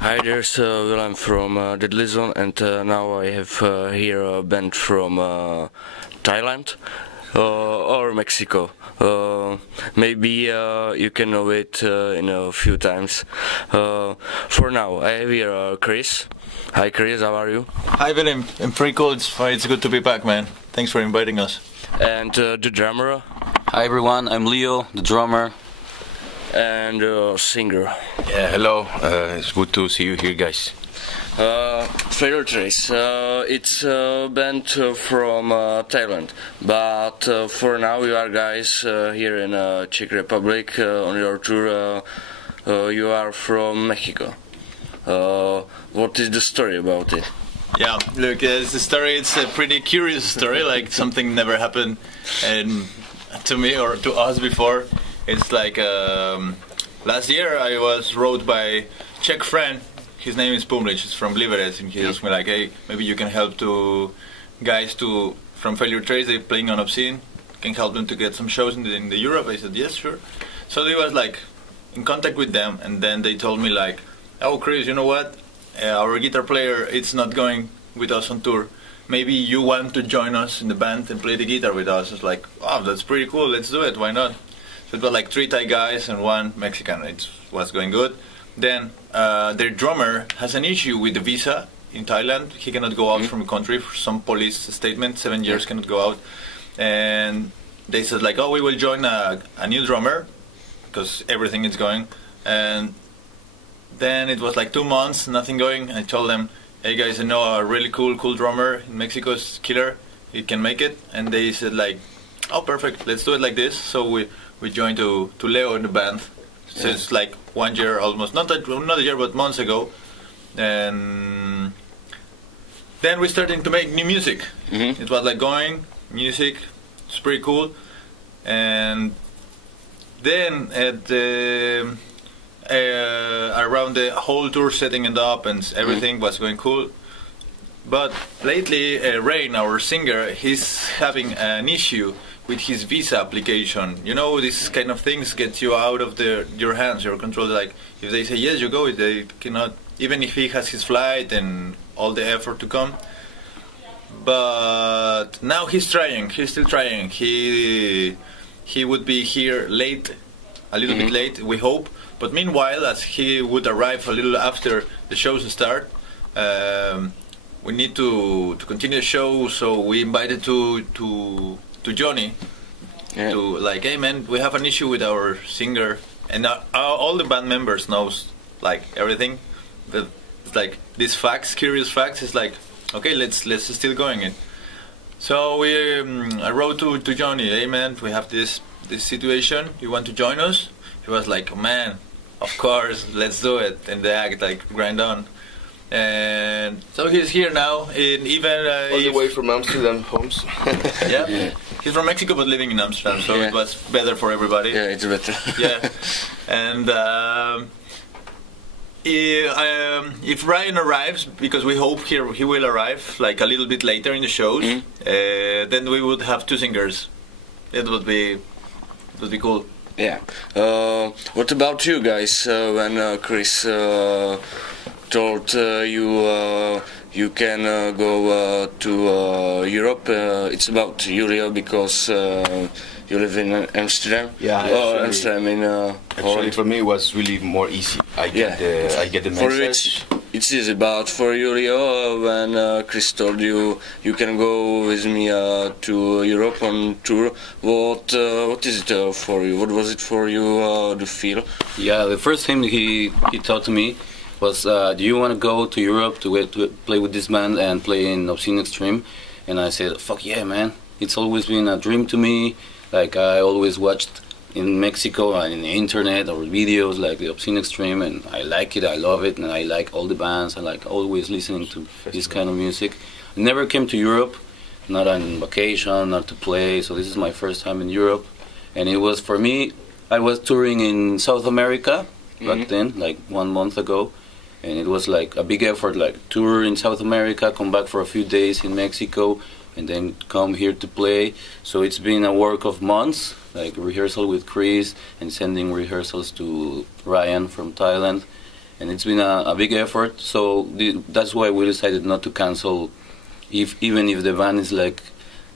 Hi, there's Will. I'm from Deadlyzone, and now I have here a band from Thailand or Mexico. Maybe you can know it in a few times. For now, I have here Chris. Hi, Chris. How are you? Hi, Willem. I'm pretty cool. It's good to be back, man. Thanks for inviting us. And the drummer. Hi everyone, I'm Leo, the drummer. And singer. Yeah, hello. It's good to see you here, guys. Fatal Trace. It's a band from Thailand, but for now you are guys here in Czech Republic on your tour. You are from Mexico. What is the story about it? Yeah, look, it's a story. It's a pretty curious story. Like something never happened, and to me or to us before. It's like last year I was wrote by Czech friend. His name is Pumlic. He's from Liberec, and he asked me like, "Hey, maybe you can help to guys to from Failure Trace. They're playing on Obscene. Can help them to get some shows in the Europe." I said, "Yes, sure." So they was like in contact with them, and then they told me like, "Oh, Chris, you know what? Our guitar player it's not going with us on tour. Maybe you want to join us in the band and play the guitar with us." It's like, "Wow, that's pretty cool. Let's do it. Why not?" So it was like 3 Thai guys and 1 Mexican. It was going good. Then their drummer has an issue with the visa in Thailand. He cannot go out from the country for some police statement. 7 years cannot go out. And they said like, "Oh, we will join a new drummer because everything is going." And then it was like 2 months, nothing going. I told them, "Hey guys, I know a really cool drummer in Mexico, is killer. He can make it." And they said like, "Oh, perfect. Let's do it like this." So we joined to Leo in the band. So it's like 1 year almost, not a year, but months ago. And then we started to make new music. It was like going music. It's pretty cool. And then at the around the whole tour setting it up and everything was going cool. But lately, Rain, our singer, he's having an issue with his visa application. You know, these kind of things get you out of your hands, your control. Like, if they say yes, you go, they cannot, even if he has his flight and all the effort to come. But now he's still trying. He would be here late, a little bit late, we hope. But meanwhile, as he would arrive a little after the shows start, we need to continue the show. So we invited to Johnny to like, "Hey man, we have an issue with our singer," and all the band members knows like everything. But it's like these facts, curious facts. It's like, okay, let's still going it. So I wrote to Johnny, "Hey man, we have this situation. You want to join us?" He was like, "Man, of course, let's do it." And the act like grind on. And so he's here now, and even all the way from Amsterdam, Homes. Yeah, he's from Mexico but living in Amsterdam, so it was better for everybody. Yeah, it's better. Yeah, and if Ryan arrives, because we hope he will arrive like a little bit later in the shows, then we would have 2 singers. It would be cool. Yeah. What about you guys? When Chris told you can go to Europe, it's about Julio because you live in Amsterdam. Yeah, Amsterdam in actually Holland. for me it was really more easy. I get the message. It's easy, but for Julio, when Chris told you can go with me to Europe on tour, what is it for you? What was it for you to feel? Yeah, the first thing he taught to me was, "Do you want to go to Europe to play with this band and play in Obscene Extreme?" And I said, "Fuck yeah, man! It's always been a dream to me. Like, I always watched in Mexico and in the internet or videos like the Obscene Extreme, and I like it, I love it, and I like all the bands. I like always listening to this kind of music. I never came to Europe, not on vacation, not to play, so this is my first time in Europe. And it was, for me, I was touring in South America back then, like 1 month ago, and it was like a big effort, like tour in South America, come back for a few days in Mexico, and then come here to play. So it's been a work of months, like rehearsal with Chris and sending rehearsals to Ryan from Thailand. and it's been a big effort. So that's why we decided not to cancel, even if the band is like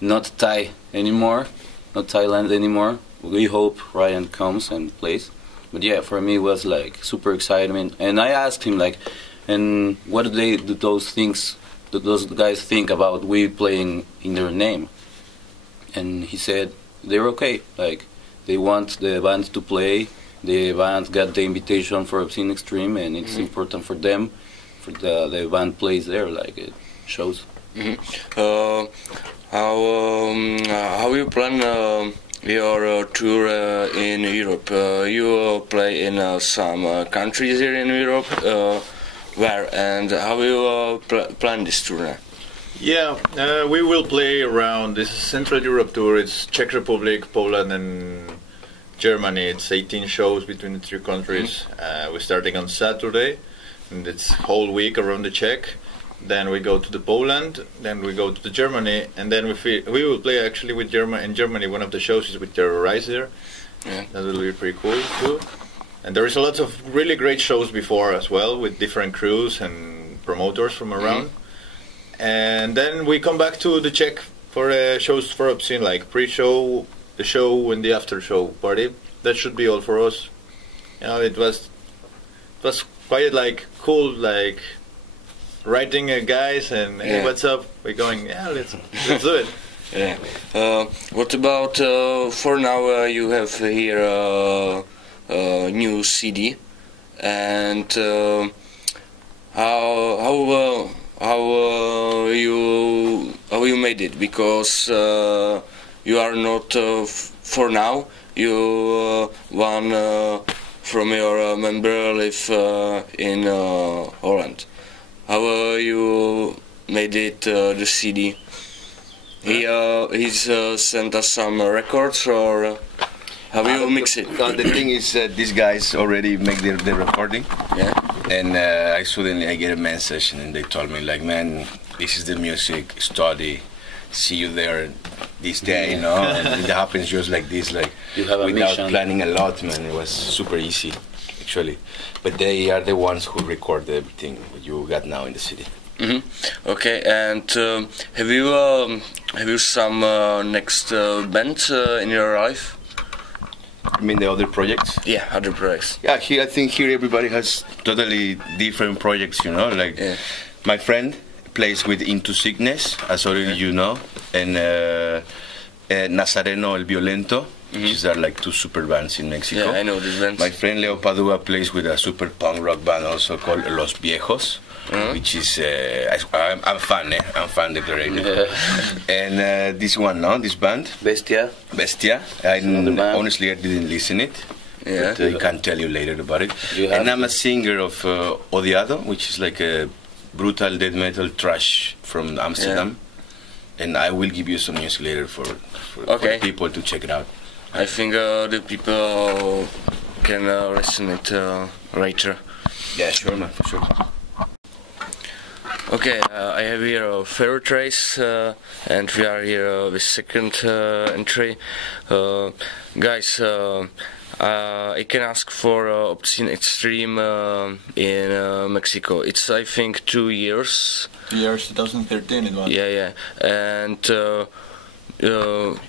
not Thai anymore, not Thailand anymore. We hope Ryan comes and plays. But yeah, for me it was like super excitement. And I asked him like, and what do those guys think about we playing in their name? And he said they're okay. Like they want the band to play. The band got the invitation for Obscene Extreme, and it's important for them. For the band plays there, like it shows. How you plan your tour in Europe? You play in some countries here in Europe. Where and how you plan this tour? Yeah, we will play around. This is Central Europe tour. It's Czech Republic, Poland, and Germany. It's 18 shows between the three countries. We're starting on Saturday, and it's whole week around the Czech. Then we go to the Poland. Then we go to the Germany, and then we will play actually with Germany. One of the shows is with Terrorizer. Yeah, that will be pretty cool too. And there is a lot of really great shows before as well, with different crews and promoters from around. And then we come back to the Czech for shows for Obscene, like pre-show, the show, and the after-show party. That should be all for us. You know, it was quite like cool, like writing guys and hey, what's up? We're going, yeah, let's do it. Yeah. What about for now? You have here. New CD, and how you made it, because you are not for now one from your member live in Holland. How you made it the CD? He's sent us some records, or how you mix it? The thing is, these guys already make the recording. Yeah. And I get a message, and they told me like, man, this is the music. Study. See you there this day, you know. And it happens just like this, like you have a without mission. Planning a lot, man. It was super easy, actually. But they are the ones who record everything you got now in the city. Okay, and have you some next band in your life? I mean the other projects? Yeah, other projects. Yeah, I think here everybody has totally different projects, you know. Like my friend plays with Into Sickness, as already you know, and Nazareno El Violento, which are like two super bands in Mexico. Yeah, I know these bands. My friend Leo Padua plays with a super punk rock band also called Los Viejos. Which is I'm fan, I'm fan declaration. And this one, no, this band, Bestia. Honestly, I didn't listen it. Yeah, but I can tell you later about it. And I'm a singer of Odiado, which is like a brutal death metal thrash from Amsterdam. And I will give you some news later for people to check it out. I think the people can listen it later. Yeah, sure, man, for sure. Okay, I have here a Ferro Trace, and we are here with second entry. Guys, I can ask for Obscene Extreme in Mexico. It's, I think, 2 years. 2 years, 2013 it was. Yeah. And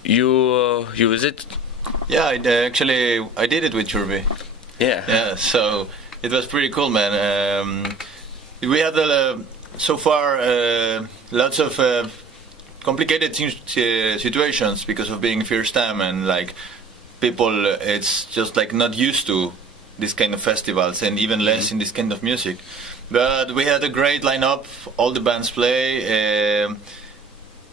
you visit? Yeah, I did it with Turbi. Yeah, so it was pretty cool, man. We had so far lots of complicated situations because of being first time, and like people, it's just like not used to this kind of festivals, and even less in this kind of music. But we had a great lineup. All the bands play.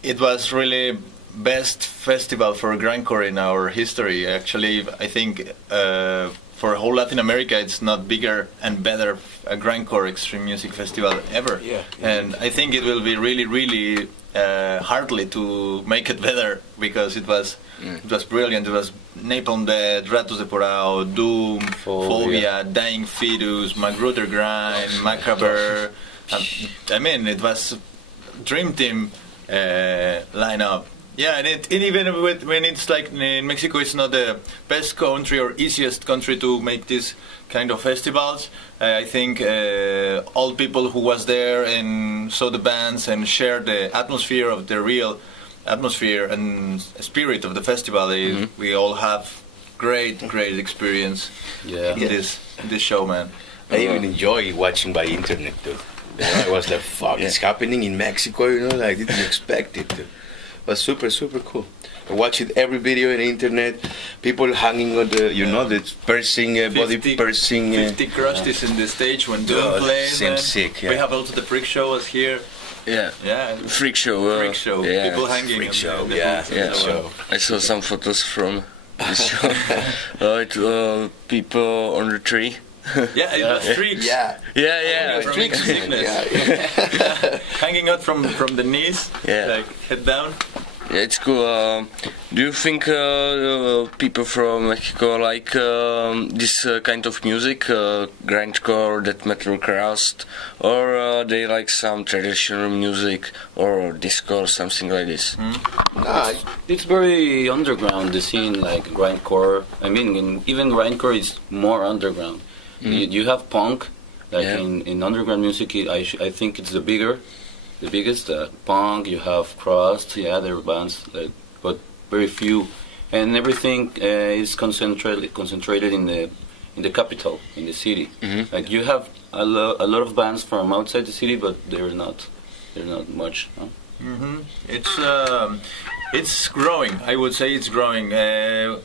It was really best festival for grindcore in our history. Actually, I think for whole Latin America, it's not bigger and better a grindcore extreme music festival ever. Yeah. And I think it will be really, really hardly to make it better, because it was brilliant. It was Napalm Death, Ratos de Porao, Doom, Phobia, Dying Fetus, Magruder Grind, Macabre. I mean, it was Dream Team lineup. Yeah, and even when it's like in Mexico, it's not the best country or easiest country to make this kind of festivals. I think all people who was there and saw the bands and shared the atmosphere of the real atmosphere and spirit of the festival, we all have great experience in this show, man. I even enjoy watching by internet too. You know, I was like, fuck, it's happening in Mexico, you know, like, I didn't expect it. It was super cool. I watch it every video on the internet, people hanging on the, you know, the pursing, body pursing. 50 crusties in the stage when Doom plays. Seems sick, yeah. We have also the freak show was here. Yeah. Freak show. Freak show. Yeah. People hanging. Freak show. So, I saw some photos from this show. People on the tree. Yeah, it was freaks. Yeah. From sickness. Hanging out from the knees. Like head down. Yeah, it's cool. Do you think people from Mexico like this kind of music, grindcore, death metal, crust, or they like some traditional music or disco or something like this? Nah, it's very underground, the scene, like grindcore. I mean, even grindcore is more underground. You have punk, like in underground music. I think it's the biggest punk. You have crust, there are bands, but very few, and everything is concentrated in the capital, in the city. Like you have a lot of bands from outside the city, but they're not much. Huh? It's growing. I would say it's growing. I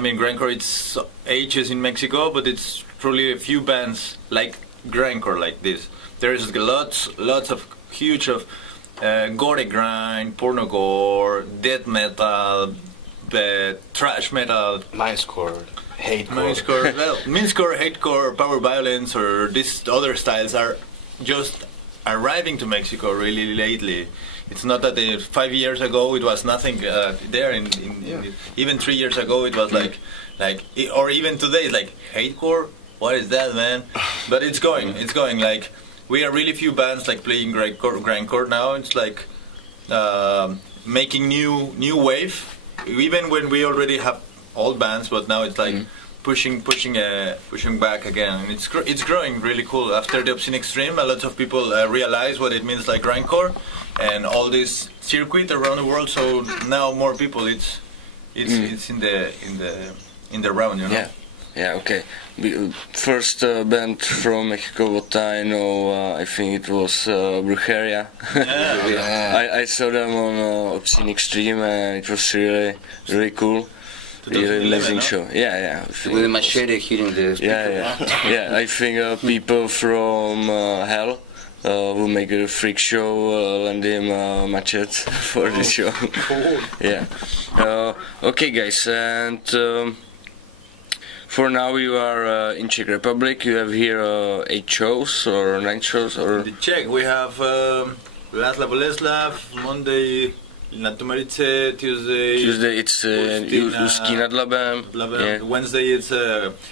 mean, grindcore, it's ages in Mexico, but it's truly a few bands like grindcore like this. There's lots of huge of gore grind, pornogore, death metal, thrash metal, Minecore, hatecore. Well, Minecore, hatecore, power violence, or these other styles are just arriving to Mexico really lately. It's not that 5 years ago it was nothing there. Even 3 years ago it was like, or even today, like hatecore. What is that, man? But it's going. Like we are really few bands like playing grindcore now. It's like making new wave. Even when we already have old bands, but now it's like pushing back again. And it's growing really cool. After the Obscene Extreme, a lot of people realize what it means like grindcore and all this circuit around the world. So now more people. It's in the round, you know. Yeah, okay. First band from Mexico, what I know, I think it was Brujeria. I saw them on Obscene Extreme and it was really cool. Really amazing show. Yeah. With a machete hitting the speaker. Yeah. I think people from Hell will make a freak show, lend him machete for the show. Cool. Yeah. Okay, guys, and for now you are in Czech Republic. You have here 8 shows or 9 shows or. In the Czech we have Václav Boleslav, Monday Na Tumerice, Tuesday it's Ústí nad Labem. Yeah. Wednesday it's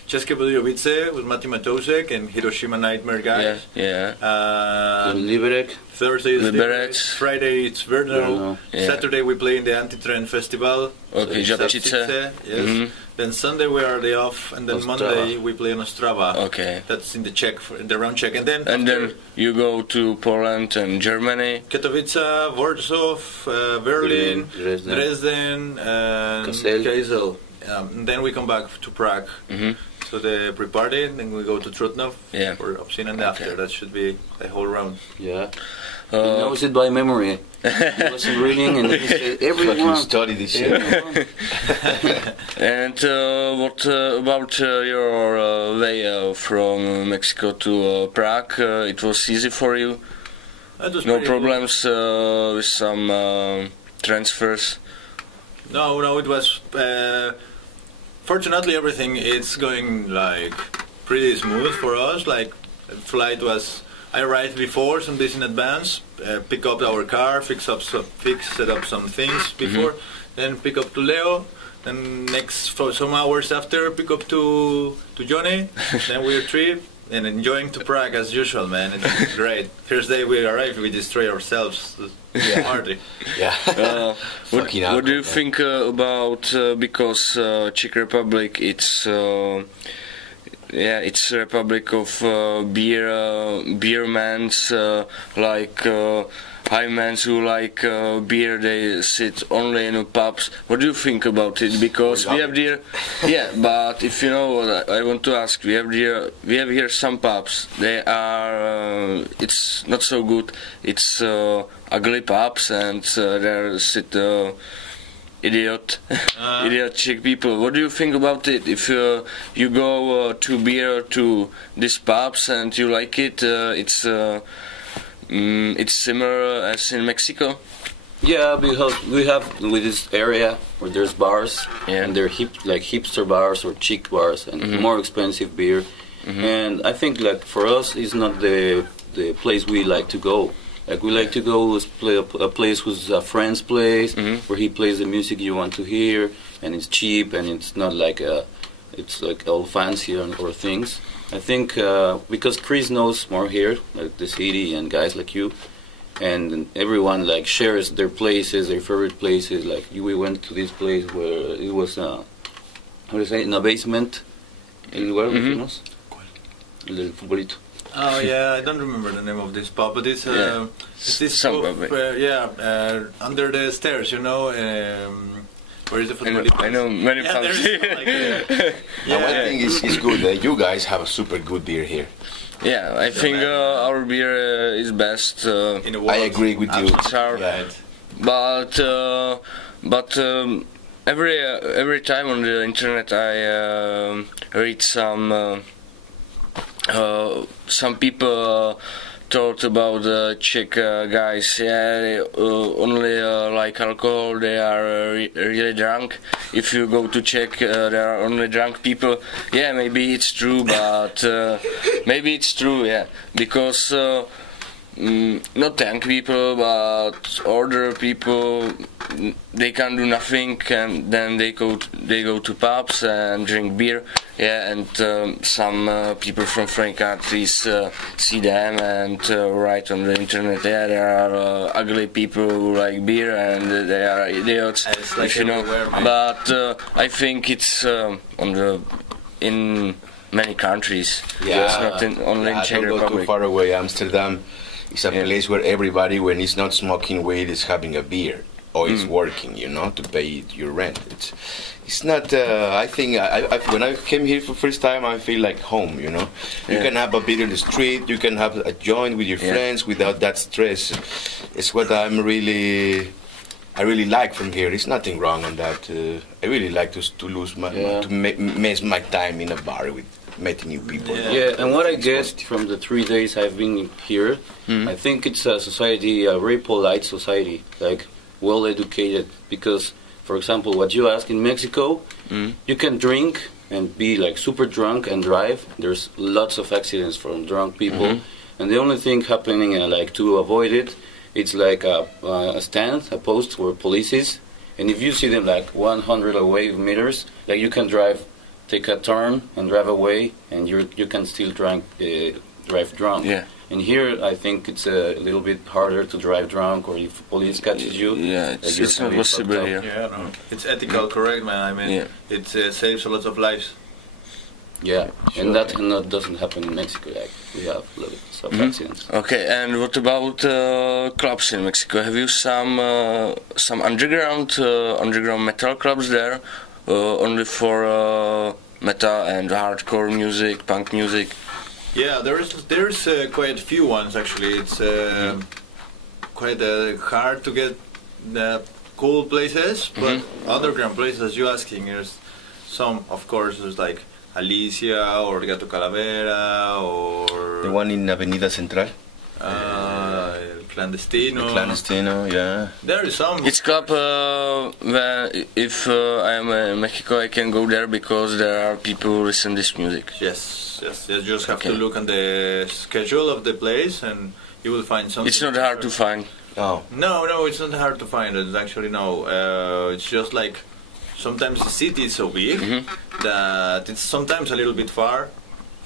České Budějovice with Mati Matousek and Hiroshima Nightmare guys. Liberec. Thursday is Liberec. Friday it's Brno. Saturday we play in the Anti-Trend Festival. Okay, Žabčice. Yes. Then Sunday we are day off, and then Ostrava. Monday we play in Ostrava. Okay. That's in the Czech, in the round Czech, and then you go to Poland and Germany. Katowice, Warsaw, Berlin, Dresden, and Kassel. And then we come back to Prague. So the pre-party, then we go to Trutnov for Obscene, and after that should be the whole round. Yeah. He knows it by memory. He was reading and he said everyone study this shit. And what about your way from Mexico to Prague? It was easy for you? No problems with some transfers? No, it was... fortunately everything is going like pretty smooth for us. Like flight was... I arrived before, some days in advance, pick up our car, set up some things before, then pick up to Leo, then next for some hours after pick up to Johnny, then we're 3, and enjoying to Prague as usual, man. It's great. First day we arrive, we destroy ourselves. Party. Yeah. What do you think about because Czech Republic? It's it's a republic of beer mans like. High men who like beer, they sit only in pubs. What do you think about it? Because we have here, but if you know what I want to ask, we have here some pubs. They are, it's not so good. It's ugly pubs, and there sit idiot Czech people. What do you think about it? If you go to beer to these pubs and you like it, it's similar as in Mexico. Yeah, because we have with this area where there's bars, and they're like hipster bars or chic bars, and more expensive beer. And I think like for us, it's not the place we like to go. Like we like to go play a place who's a friend's place, where he plays the music you want to hear, and it's cheap, and it's not like it's like all fancy or things. I think because Chris knows more here, like the city and guys like you, and everyone like shares their places, their favorite places. Like we went to this place where it was what do you say, in a basement. El lugar famous? El del futbolito. Oh yeah, I don't remember the name of this pub, but it's this pub, under the stairs, you know. Where is the football? I know many pubs. One thing is good. You guys have a super good beer here. Yeah, I think our beer is best. In the world. I agree with you. It's our, but every time on the internet I read some people thought about the Czech guys. Yeah, they only like alcohol. They are really drunk. If you go to Czech, there are only drunk people. Yeah, maybe it's true, but maybe it's true. Yeah, because not young people, but older people. They can do nothing, and then they go to pubs and drink beer. Yeah, and some people from foreign countries see them and write on the internet. Yeah, there are ugly people who like beer, and they are idiots. Like if you know. But I think it's in many countries. Yeah, it's not only in Czech don't go Republic. too far away. Amsterdam is a place where everybody, when he's not smoking weed, is having a beer. Or it's working, you know, to pay your rent. It's not. I think when I came here for the first time, I feel like home. You know, you can have a beer in the street, you can have a joint with your friends without that stress. It's what I really like from here. There's nothing wrong on that. I really like to lose mess my time in a bar with meeting new people. Yeah, and what I get from the 3 days I've been here, I think it's a society, a very polite society, like well educated. Because, for example, what you ask in Mexico, you can drink and be like super drunk and drive. There's lots of accidents from drunk people, and the only thing happening like to avoid it, it's like a stand, a post where police is, and if you see them like 100 away meters, like you can drive, take a turn and drive away, and you can still drive drunk. Yeah. And here, I think it's a little bit harder to drive drunk, or if police catches you. Yeah, it's not possible here. Yeah, no. It's ethical, correct, man. I mean, it saves a lot of lives. Yeah, sure. And that doesn't happen in Mexico. Like we have lots of accidents. Okay, and what about clubs in Mexico? Have you some underground metal clubs there, only for metal and hardcore music, punk music? Yeah, there's quite a few ones actually. It's quite hard to get the cool places, but underground places, as you're asking, there's some, of course, there's like Alicia or Gato Calavera or the one in Avenida Central. Clandestino. Clandestino, yeah. There is some. It's club where if I am in Mexico, I can go there because there are people who listen this music. Yes. You just have to look on the schedule of the place, and you will find something. It's not hard to find. No, it's not hard to find. It's actually it's just like sometimes the city is so big that it's sometimes a little bit far,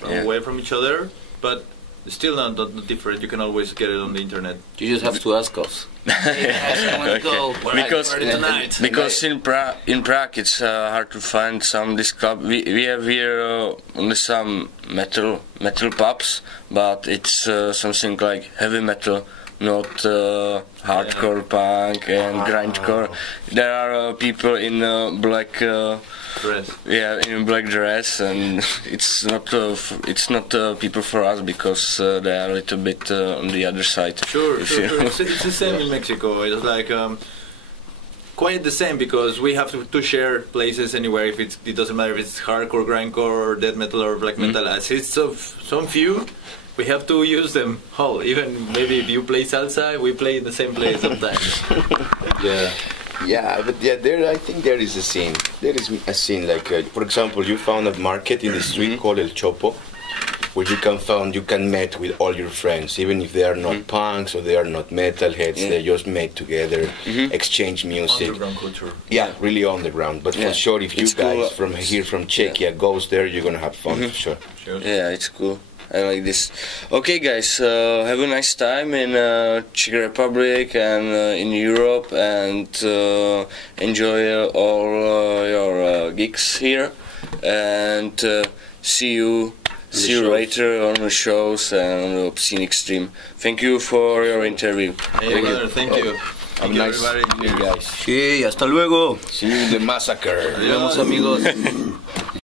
away from each other, but still not different. You can always get it on the internet. You just have to ask us. Yes, I want to go. Because in Prague it's hard to find some this club. We have here only some metal pubs, but it's something like heavy metal, not hardcore punk and grindcore. There are people in black dress. Yeah, in black dress, and it's not people for us because they are a little bit on the other side. Sure. It's the same in Mexico. It's like quite the same because we have to share places anywhere. If it doesn't matter if it's hardcore, grindcore, or death metal or black metal. As it's of some few, we have to use them all. Even maybe if you play salsa, we play in the same place sometimes. Yeah. Yeah, but there I think there is a scene. There is a scene like, for example, you found a market in the street called El Chopo, where you can meet with all your friends, even if they are not punks or they are not metalheads. They just meet together, exchange music. Underground culture. Yeah, really underground. But for sure, if you guys from here from Czechia goes there, you're gonna have fun for sure. Yeah, it's cool. I like this. Okay, guys, have a nice time in Czech Republic and in Europe, and enjoy all your gigs here. And see you later on the shows and on the Obscene Extreme. Thank you for your interview. Hey, brother, thank you. Have a nice everybody. day, guys. Sí, hasta luego. See you in the massacre. Nos vemos, amigos.